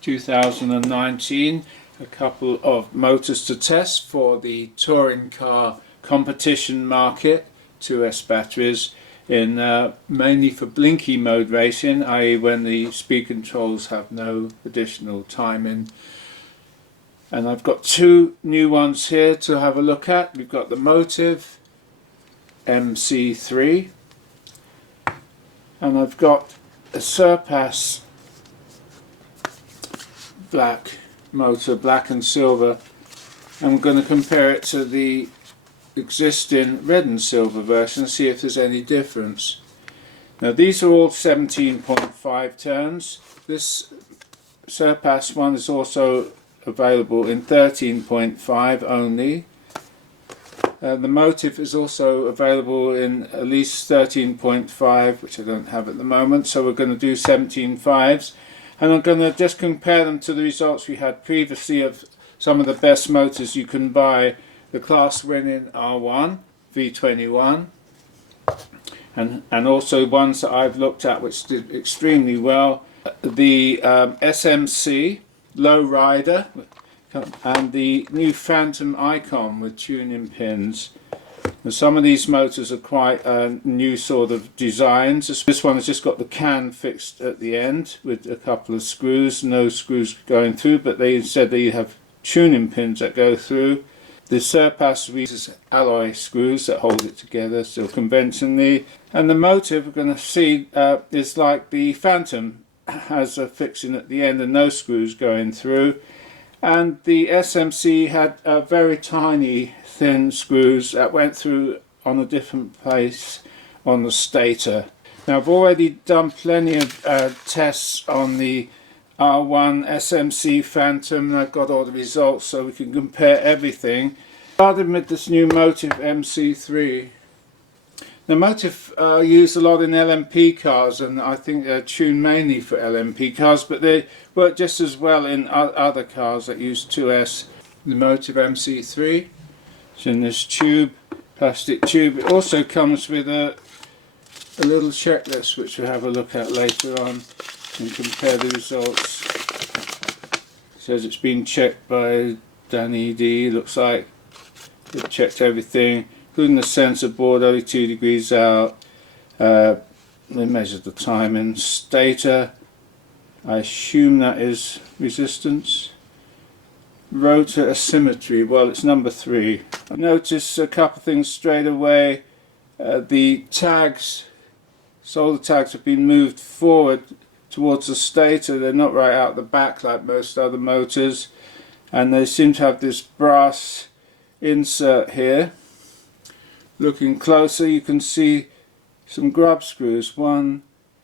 2019, a couple of motors to test for the touring car competition market, 2S batteries, in mainly for Blinky mode racing, i.e. when the speed controls have no additional timing. And I've got two new ones here to have a look at. We've got the MOTIV MC3 and I've got a SURPASS black motor, black and silver. I'm going to compare it to the existing red and silver version and see if there's any difference. Now these are all 17.5 turns. This SURPASS one is also available in 13.5 only. The MOTIV is also available in at least 13.5, which I don't have at the moment, so we're going to do 17.5s, and I'm going to just compare them to the results we had previously of some of the best motors you can buy. The class winning R1 V21 and also ones that I've looked at which did extremely well, the SMC Lowrider and the new Fantom Icon with tuning pins. And some of these motors are quite new sort of designs. This one has just got the can fixed at the end with a couple of screws, no screws going through, but they said they have tuning pins that go through. The SURPASS uses alloy screws that hold it together still conventionally, and the MOTIV we're going to see is like the Fantom, has a fixing at the end and no screws going through, and the SMC had very tiny thin screws that went through on a different place on the stator. Now I've already done plenty of tests on the R1 SMC Fantom and I've got all the results so we can compare everything. Starting with this new MOTIV MC3. The MOTIV are used a lot in LMP cars, and I think they're tuned mainly for LMP cars, but they work just as well in other cars that use 2S. The MOTIV MC3, it's in this tube, plastic tube. It also comes with a little checklist which we'll have a look at later on and compare the results. It says it's been checked by Danny D, looks like. They've checked everything, including the sensor board, only 2 degrees out. They measured the timing. Stator, I assume that is resistance. Rotor asymmetry, well it's number 3. I noticed a couple of things straight away. The tags, solder tags have been moved forward towards the stator. They're not right out the back like most other motors, and they seem to have this brass insert here. Looking closer you can see some grub screws, 1,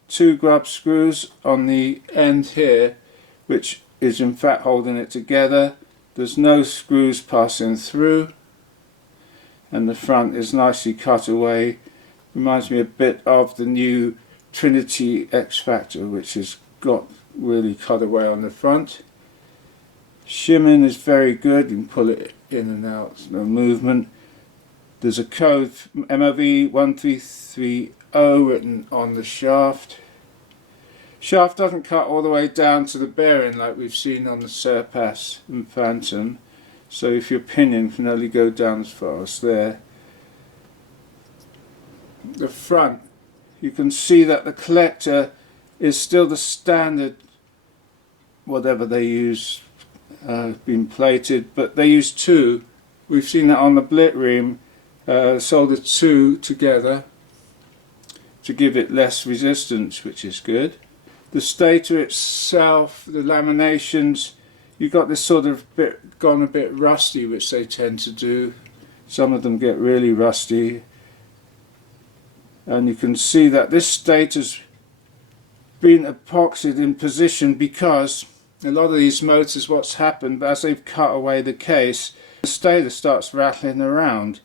2 grub screws on the end here, which is in fact holding it together. There's no screws passing through, and the front is nicely cut away. Reminds me a bit of the new Trinity X Factor, which has got really cut away on the front. Shimming is very good, you can pull it in and out, there's no movement. There's a code MOV 1330 written on the shaft. Shaft doesn't cut all the way down to the bearing like we've seen on the SURPASS and Fantom, so if your pinion can only go down as far as there. The front, you can see that the collector is still the standard, whatever they use, been plated, but they use 2. We've seen that on the Blitzrim, soldered 2 together to give it less resistance, which is good. The stator itself, the laminations, you've got this sort of bit gone a bit rusty, which they tend to do. Some of them get really rusty, and you can see that this stator's been epoxied in position because a lot of these motors, what's happened, as they've cut away the case, the stator starts rattling around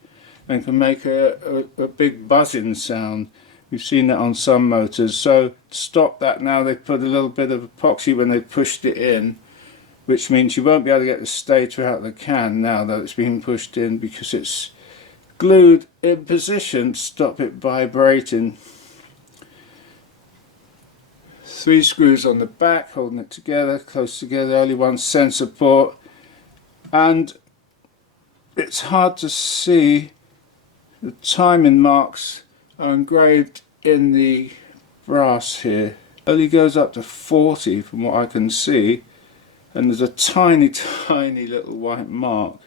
and can make a big buzzing sound. We've seen that on some motors. So to stop that now, they've put a little bit of epoxy when they pushed it in, which means you won't be able to get the stator out of the can now that it's been pushed in, because it's glued in position to stop it vibrating. 3 screws on the back holding it together, close together, only one sensor port, and it's hard to see. The timing marks are engraved in the brass here. Only goes up to 40 from what I can see, and there's a tiny little white mark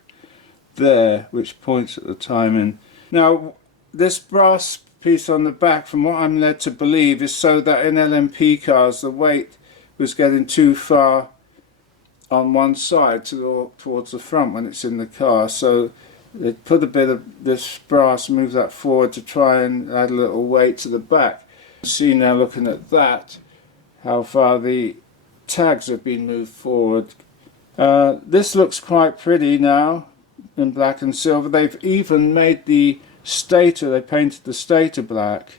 there which points at the timing. Now this brass piece on the back, from what I'm led to believe, is so that in LMP cars the weight was getting too far on one side towards the front when it's in the car, so they put a bit of this brass, move that forward to try and add a little weight to the back. See now, looking at that, how far the tags have been moved forward. This looks quite pretty now in black and silver. They've even made the stator, they painted the stator black.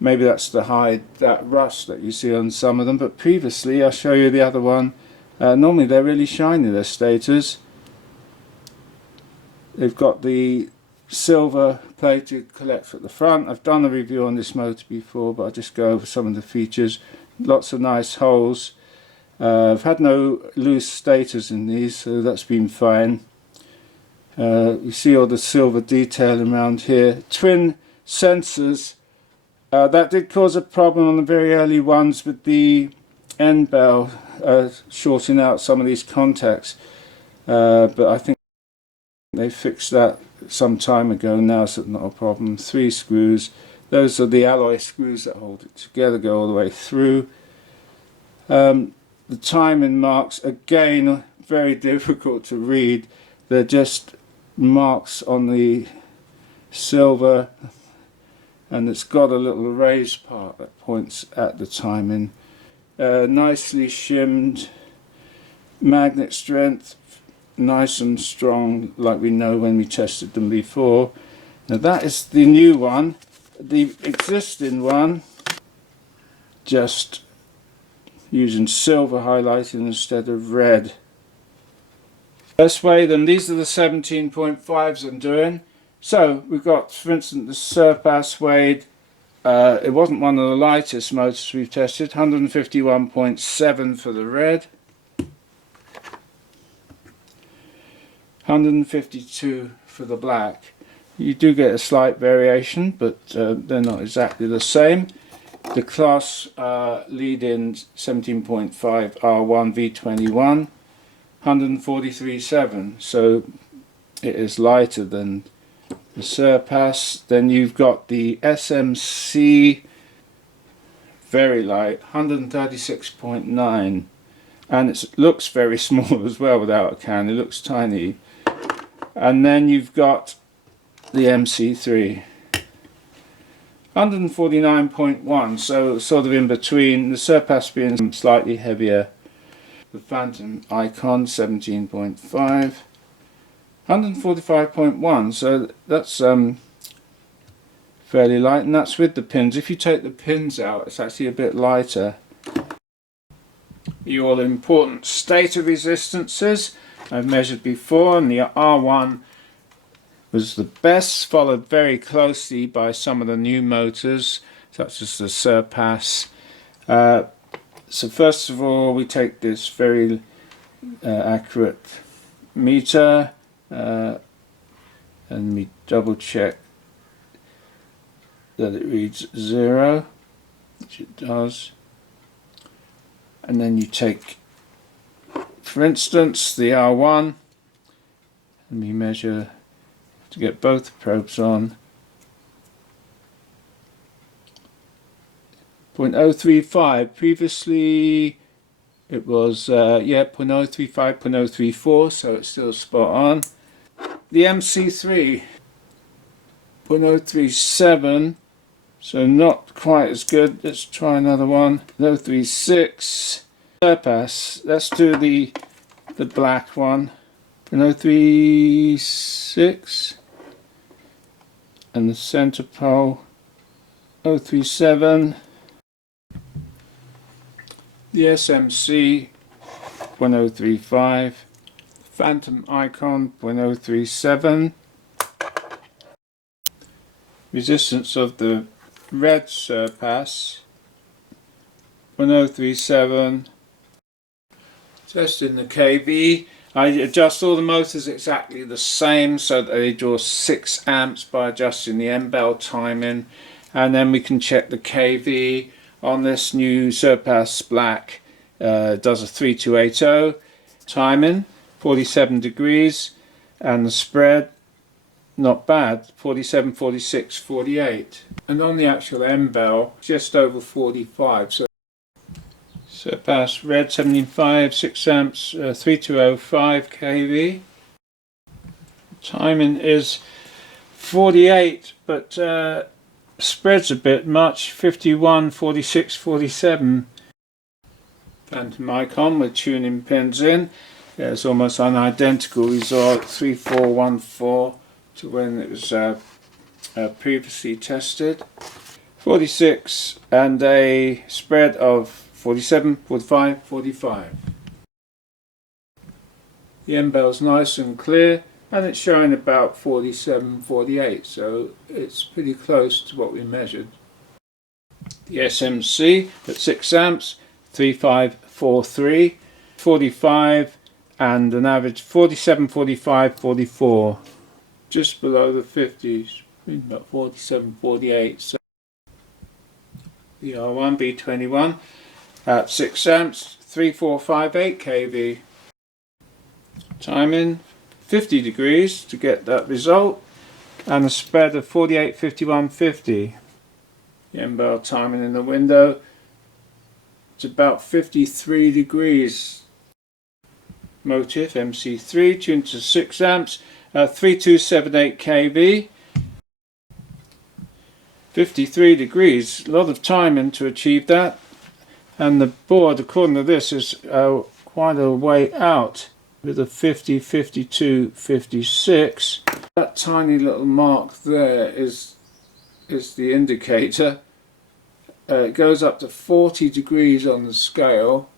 Maybe that's to hide that rust that you see on some of them, but previously, I'll show you the other one, normally they're really shiny, their stators. They've got the silver plated collector at the front. I've done a review on this motor before, but I'll just go over some of the features. Lots of nice holes. I've had no loose stators in these, so that's been fine. You see all the silver detailing around here. Twin sensors. That did cause a problem on the very early ones with the end bell shorting out some of these contacts, but I think they fixed that some time ago now, so it's not a problem. 3 screws. Those are the alloy screws that hold it together, go all the way through. The timing marks, again, very difficult to read. They're just marks on the silver, and it's got a little raised part that points at the timing. Nicely shimmed, magnet strength, nice and strong, like we know when we tested them before. Now that is the new one. The existing one, just using silver highlighting instead of red. Let's weigh them. These are the 17.5s I'm doing. So we've got, for instance, the SURPASS weighed, it wasn't one of the lightest motors we've tested, 151.7 for the red, 152 for the black. You do get a slight variation, but they're not exactly the same. The class lead-in 17.5 R1 V21, 143.7, so it is lighter than the SURPASS. Then you've got the SMC, very light, 136.9, and it looks very small as well without a can, it looks tiny. And then you've got the MC3, 149.1, so sort of in between, the SURPASS being slightly heavier. The Fantom Icon 17.5, 145.1, so that's fairly light, and that's with the pins. If you take the pins out, it's actually a bit lighter. The all important stator resistances I've measured before, and the R1 was the best, followed very closely by some of the new motors such as the SURPASS. So first of all, we take this very accurate meter and we double check that it reads 0, which it does. And then you take, for instance, the R1, and we measure to get both probes on 0.035. Previously it was 0.035, 0.034, so it's still spot on. The MC3 0.037, so not quite as good. Let's try another one. 0.036. SURPASS, let's do the black one. 0.036, and the center pole 0.037. The SMC 0.035, Fantom Icon 0.037. Resistance of the red SURPASS 1037. Testing the kV. I adjust all the motors exactly the same so that they draw 6 amps by adjusting the M-bell timing, and then we can check the kV on this new SURPASS Black. It does a 3280 timing, 47 degrees, and the spread not bad, 47, 46, 48, and on the actual M-bell just over 45. So SURPASS red 17.5, 6 amps, 3205 kV. Timing is 48, but spreads a bit much, 51, 46, 47. Fantom icon with tuning pins in. Yeah, it's almost an identical result, 3414 to when it was previously tested. 46 and a spread of 47, 45, 45. The M-bell's nice and clear, and it's showing about 47, 48, so it's pretty close to what we measured. The SMC at 6 amps, 3543, 45, and an average 47, 45, 44. Just below the 50s, about 47, 48. So the R1 B21 at 6 amps, 3458 kV. Timing 50 degrees to get that result, and a spread of 48, 51, 50. The M-bell timing in the window, it's about 53 degrees. MOTIV MC3 tuned to 6 amps, 3278 kV. 53 degrees, a lot of timing to achieve that. And the board, according to this, is quite a way out with a 50, 52, 56. That tiny little mark there is the indicator. It goes up to 40 degrees on the scale,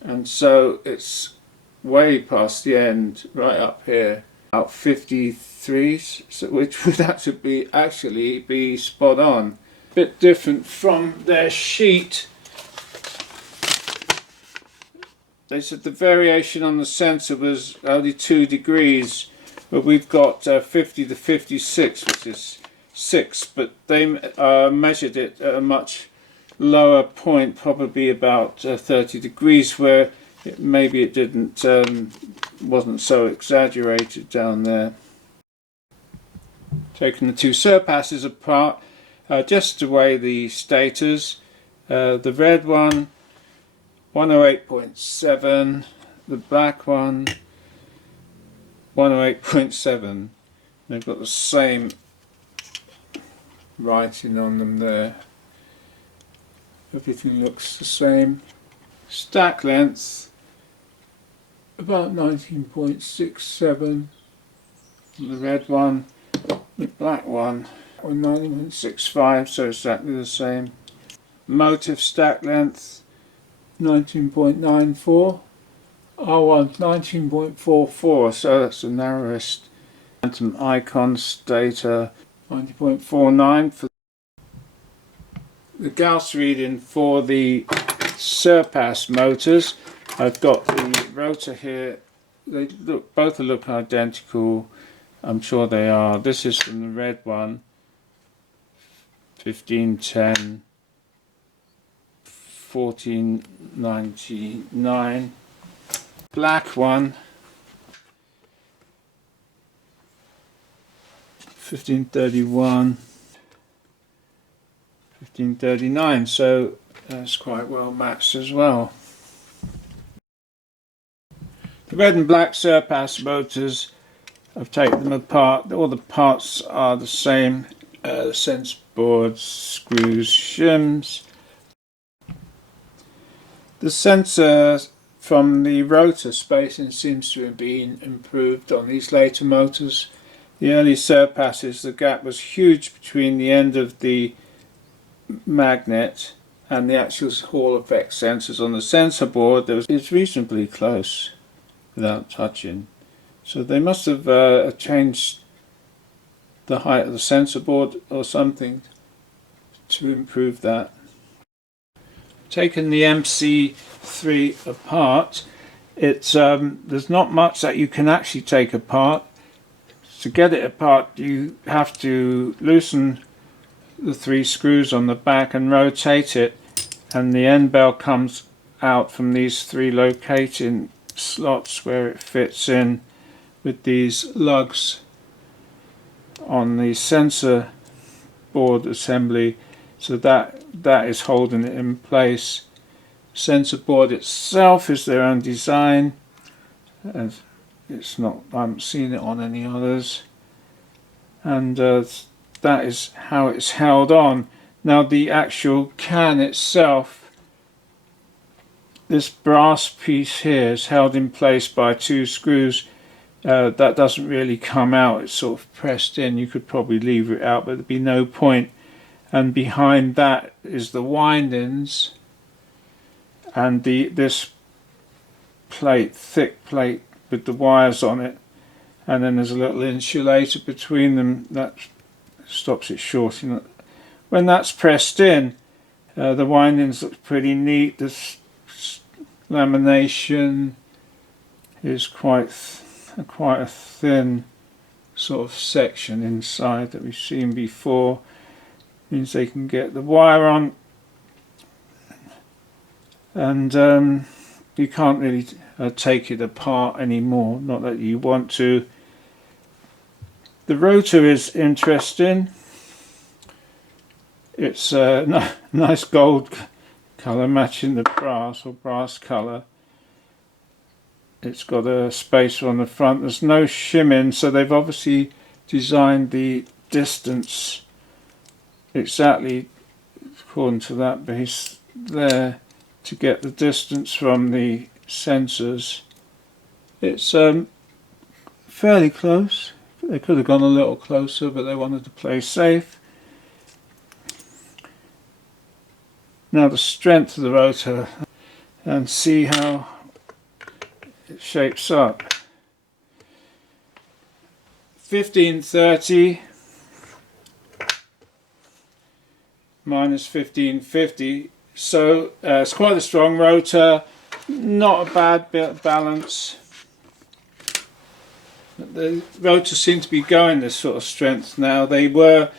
and so it's way past the end, right up here, about 53, so which would actually be spot on. A bit different from their sheet. They said the variation on the sensor was only 2 degrees, but we've got 50 to 56, which is 6, but they measured it at a much lower point, probably about 30 degrees, where maybe it didn't wasn't so exaggerated down there. Taking the two SURPASSes apart, just to weigh the stators, the red one 108.7, the black one 108.7. They've got the same writing on them there. Everything looks the same. Stack length about 19.67. The red one, the black one 19.65, so exactly the same. MOTIV stack length 19.94. R1 19.44, so that's the narrowest. Fantom icon stator 90.49 for the Gauss reading for the SURPASS motors. I've got the rotor here. They both look identical. I'm sure they are. This is from the red one, 1510, 1499. Black one, 1531, 1539. So that's quite well matched as well. The red and black SURPASS motors, I've taken them apart. All the parts are the same. Sense boards, screws, shims. The sensor from the rotor spacing seems to have been improved on these later motors. The early SURPASSes, the gap was huge between the end of the magnet and the actual Hall effect sensors on the sensor board. It's reasonably close without touching. So they must have changed the height of the sensor board or something to improve that. taken the MC3 apart. There's not much that you can actually take apart. To get it apart, you have to loosen the 3 screws on the back and rotate it, and the end bell comes out from these 3 locating slots where it fits in with these lugs on the sensor board assembly, so that is holding it in place. Sensor board itself is their own design, as it's not, I haven't seen it on any others, and that is how it's held on. Now the actual can itself, this brass piece here is held in place by 2 screws. That doesn't really come out, it's sort of pressed in. You could probably leave it out, but there'd be no point. And behind that is the windings, and this plate, thick plate with the wires on it, and then there's a little insulator between them that stops it shorting. When that's pressed in, the windings look pretty neat. This lamination is quite a thin sort of section inside that we've seen before. Means they can get the wire on, and you can't really take it apart anymore, not that you want to. The rotor is interesting. It's a nice gold colour matching the brass, or brass colour. It's got a spacer on the front. There's no shimming, so they've obviously designed the distance exactly according to that base there to get the distance from the sensors. It's fairly close. They could have gone a little closer, but they wanted to play safe. Now the strength of the rotor, and see how it shapes up. 1530 minus 1550, so it's quite a strong rotor, not a bad bit of balance. But the rotors seem to be going this sort of strength now. They were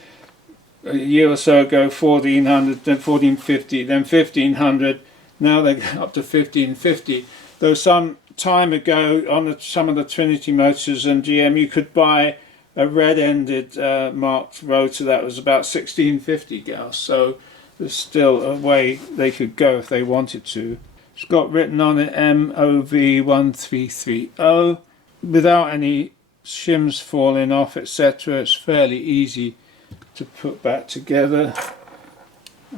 a year or so ago 1400, then 1450, then 1500, now they got up to 1550. Though some time ago on some of the Trinity motors and GM, you could buy a red-ended marked rotor that was about 1650 Gauss, so there's still a way they could go if they wanted to. It's got written on it MOV1330 without any shims falling off, etc. It's fairly easy to put back together.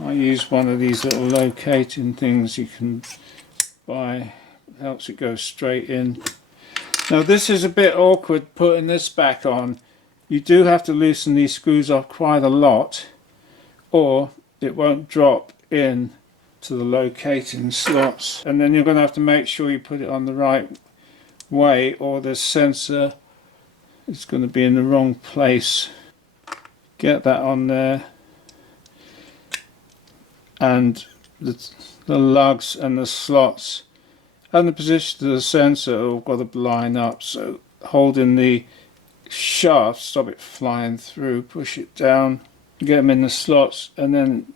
I use one of these little locating things you can buy, helps it go straight in. Now this is a bit awkward putting this back on. You do have to loosen these screws off quite a lot, or it won't drop in to the locating slots, and then you're going to have to make sure you put it on the right way, or the sensor is going to be in the wrong place. Get that on there, and the lugs and the slots and the position of the sensor have all got to line up, so holding the shaft, stop it flying through, push it down, get them in the slots, and then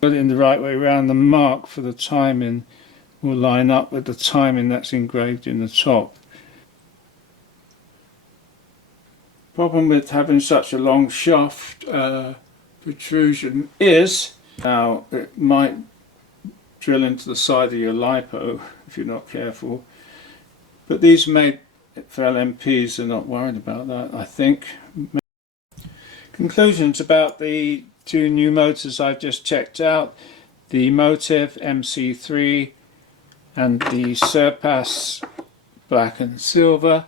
put it in the right way around. The mark for the timing will line up with the timing that's engraved in the top. Problem with having such a long shaft protrusion is, now it might drill into the side of your lipo if you're not careful, but these are made for LMPs, they're not worried about that, I think. Conclusions about the 2 new motors I've just checked out, the MOTIV MC3 and the SURPASS black and silver.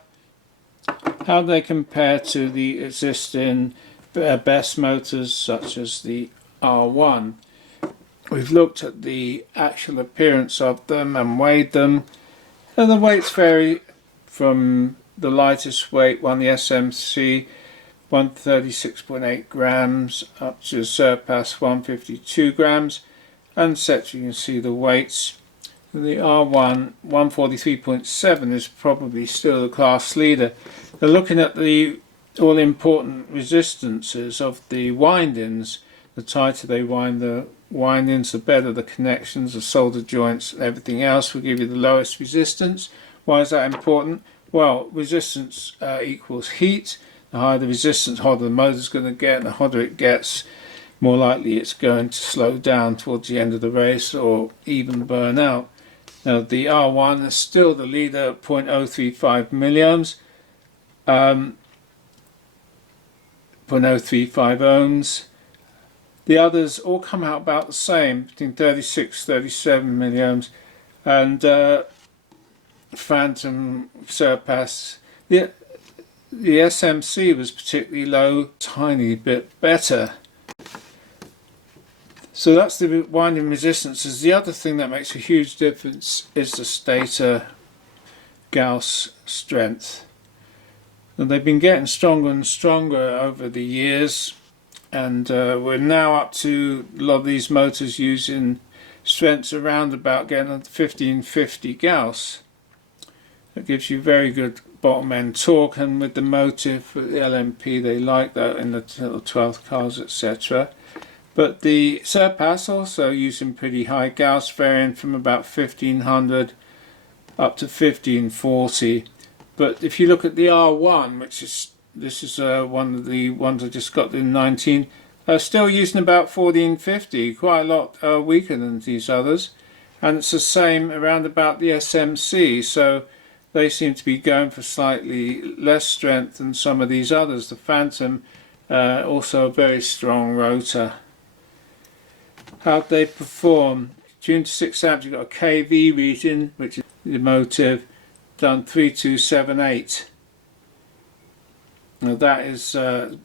How they compare to the existing best motors such as the R1. We've looked at the actual appearance of them and weighed them, and the weights vary from the lightest weight one, the SMC, 136.8 grams, up to SURPASS 152 grams, and etc. You can see the weights. The R1 143.7 is probably still the class leader. They're looking at the all important resistances of the windings. The tighter they wind the windings, the better the connections, the solder joints, everything else will give you the lowest resistance. Why is that important? Well, resistance equals heat. The higher the resistance, the hotter the motor is going to get, and the hotter it gets, more likely it's going to slow down towards the end of the race or even burn out. Now the R1 is still the leader at 0.035 milliohms, 0.035 ohms. The others all come out about the same, between 36, 37 milliohms, and Fantom, SURPASS. The SMC was particularly low, tiny bit better. So that's the winding resistances. The other thing that makes a huge difference is the stator Gauss strength. And they've been getting stronger and stronger over the years, and we're now up to a lot of these motors using strengths around about getting 1550 Gauss. That gives you very good bottom end torque, and with the MOTIV, the LMP, they like that in the 12th cars, etc. But the SURPASS also using pretty high Gauss, varying from about 1500 up to 1540. But if you look at the R1, this is one of the ones I just got in 19, still using about 1450, quite a lot weaker than these others, and it's the same around about the SMC. So they seem to be going for slightly less strength than some of these others. The Fantom, also a very strong rotor. How they perform? Tuned to 6 amps, you've got a kV reading, which is the MOTIV, done 3278. Now that is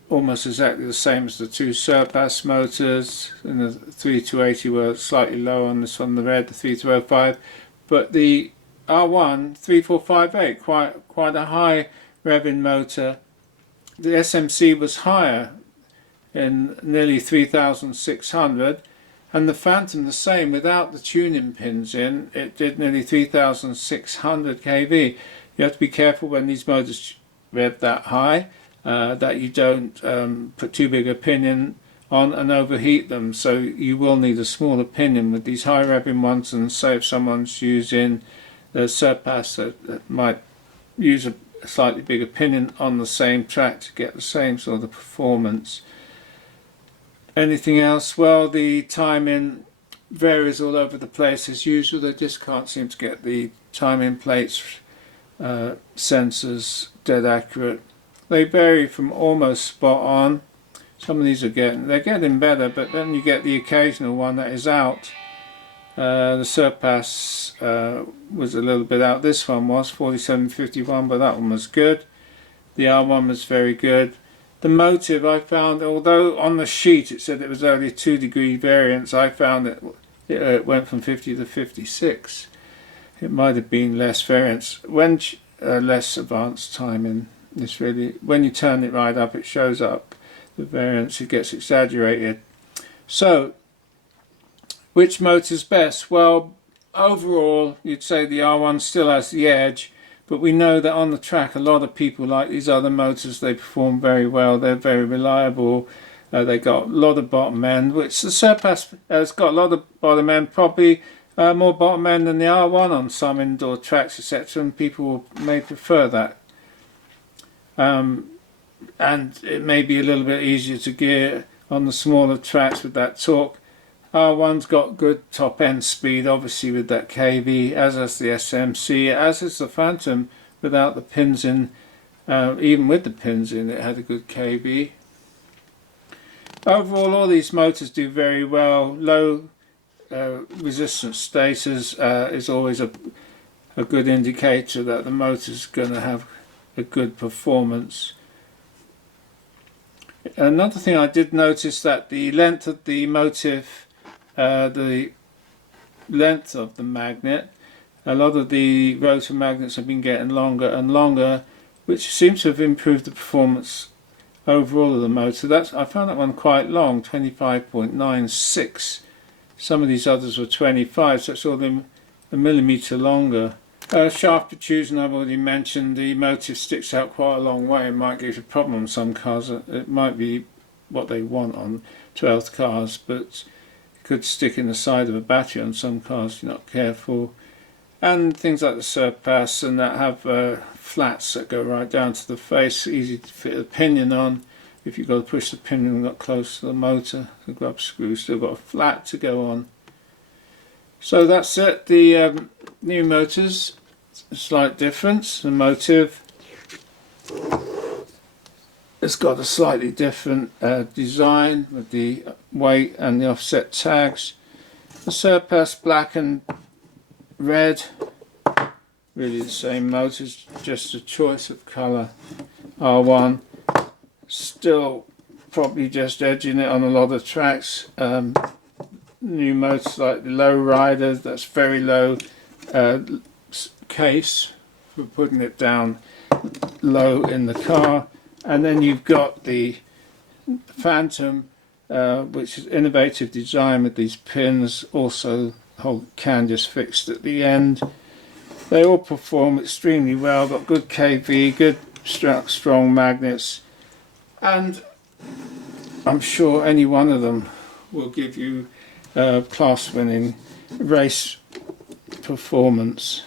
almost exactly the same as the two SURPASS motors, and the 3280 were slightly lower on this one, the red, the 3205, but the R1 3458, quite a high revving motor. The SMC was higher, in nearly 3600, and the Fantom the same without the tuning pins in. It did nearly 3600 kV. You have to be careful when these motors rev that high, that you don't put too big a pinion on and overheat them. So you will need a smaller pinion with these high revving ones, and say if someone's using the SURPASS that might use a slightly bigger pinion on the same track to get the same sort of performance. Anything else? Well, the timing varies all over the place as usual. They just can't seem to get the timing plates sensors dead accurate. They vary from almost spot on. Some of these are they're getting better, but then you get the occasional one that is out. The SURPASS was a little bit out. This one was 4751, but that one was good. The R1 was very good. The MOTIV, I found, although on the sheet it said it was only a 2-degree variance, I found it went from 50 to 56. It might have been less variance. When less advanced timing. This really, when you turn it right up, it shows up the variance. It gets exaggerated. So, which motor's best? Well, overall, you'd say the R1 still has the edge. But we know that on the track, a lot of people like these other motors. They perform very well. They're very reliable. They got a lot of bottom end, which the SURPASS has got a lot of bottom end, probably more bottom end than the R1 on some indoor tracks, etc. And people may prefer that. And it may be a little bit easier to gear on the smaller tracks with that torque. R1's got good top end speed, obviously with that kV, as has the SMC, as is the Fantom without the pins in. Even with the pins in, it had a good kV. Overall, all these motors do very well. Low resistance status is always a good indicator that the motor's going to have a good performance. Another thing I did notice, that the length of the MOTIV, the length of the magnet, a lot of the rotor magnets have been getting longer and longer, which seems to have improved the performance overall of the motor. I found that one quite long, 25.96 Some of these others were 25, so it's all a millimetre longer. Shaft protrusion, I've already mentioned. The MOTIV sticks out quite a long way. It might give you a problem on some cars. It might be what they want on 12th cars, but it could stick in the side of a battery on some cars if you're not careful. And things like the SURPASS and that have flats that go right down to the face, easy to fit a pinion on. If you've got to push the pinion up close to the motor, the grub screw still got a flat to go on. So that's it. The new motors, a slight difference. The MOTIV has got a slightly different design with the weight and the offset tags. The SURPASS black and red, really the same motors, just a choice of colour. R1, still probably just edging it on a lot of tracks. New motors like the low rider, that's very low case for putting it down low in the car. And then you've got the Fantom, which is innovative design with these pins, also the whole can just fixed at the end. They all perform extremely well, got good kV, good strong magnets, and I'm sure any one of them will give you class winning race performance.